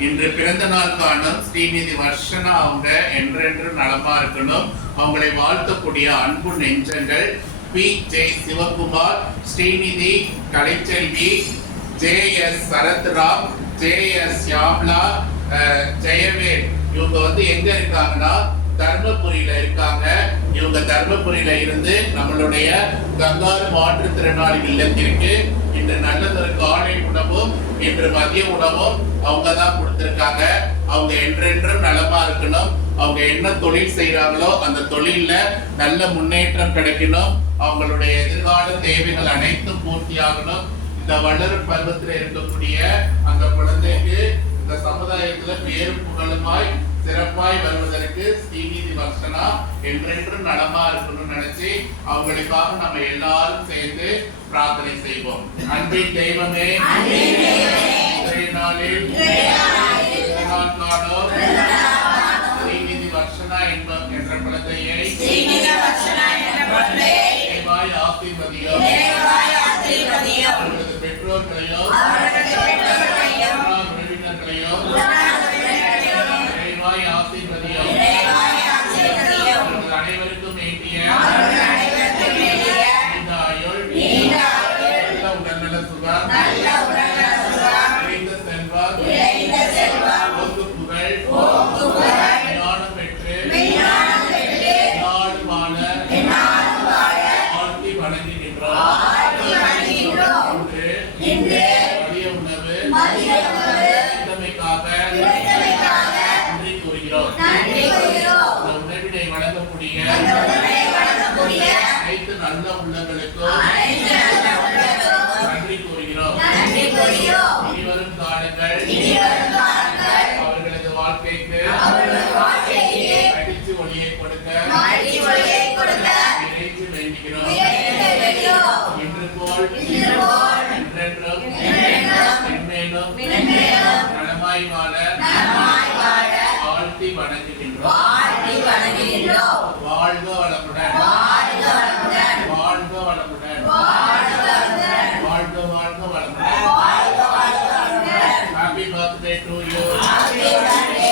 இன்று பிறந்த நாள் காணும் ஸ்ரீநிதி வர்ஷனா அவங்க என்றென்றும் நலமா இருக்கணும். அவங்களை வாழ்த்தக்கூடிய அன்பு நெஞ்சங்கள். P. Jai Sivakumar Srinidhi Kalaiselvi J. S. Sarathram J. S. Shyamala அஹ், ஜெயவேல். இவங்க வந்து எங்க இருக்காங்கன்னா தர்மபுரி இவங்க தர்மபுரியில இருந்து நம்மளுடைய கங்காரு மாற்றுத்திறனாளி இல்லத்திற்கு இன்று நல்லதொரு காலை உணவும் இன்று மதிய உணவும் அவங்க தான் கொடுத்திருக்காங்க. அவங்க என்றென்றும் நலமா இருக்கணும். அவங்க என்ன தொழில் செய்யறாங்களோ அந்த தொழில்ல நல்ல முன்னேற்றம் கிடைக்கணும். அவங்களுடைய எதிர்கால தேவைகள் அனைத்தும் பூர்த்தியாகணும் இந்த வளரும் பருவத்தில் இருக்கக்கூடிய அந்த குழந்தைக்கு இந்த சமுதாயத்துல பேரும் புகழுமாய் சிறப்பாய் வருவதற்கு ஸ்ரீ வர்ஷனா என்றென்றும் நலமா இருக்கணும்னு நினைச்சு அவங்களுக்காக நம்ம எல்லாரும் சேர்ந்து பிரார்த்தனை செய்வோம். அன்பின் தெய்வமே இன்றைய நாளில் பிறந்த ஸ்ரீநிதி வர்ஷனா என்ப என்ற குழந்தையை நிறைவாய் ஆசீர்வதியும் அவர்களது பெற்றோர்களையோ உற்றார் உறவினர்களையோ நிறைவாய் Yeah. நல்ல உள்ளங்களுக்கு நன்றி கூறுகிறோம். இனிவரும் காலங்கள் அவர்களது வாழ்க்கைக்கு அடித்து ஒளியை கொடுக்க இணைத்து வேண்டுகிறோம். இன்று போல் என்றென்றும் மென்மேலும் நலமாய் வாழ வாழ்த்தி வணங்குகின்றோம். வாழ்க ஆண்டவரே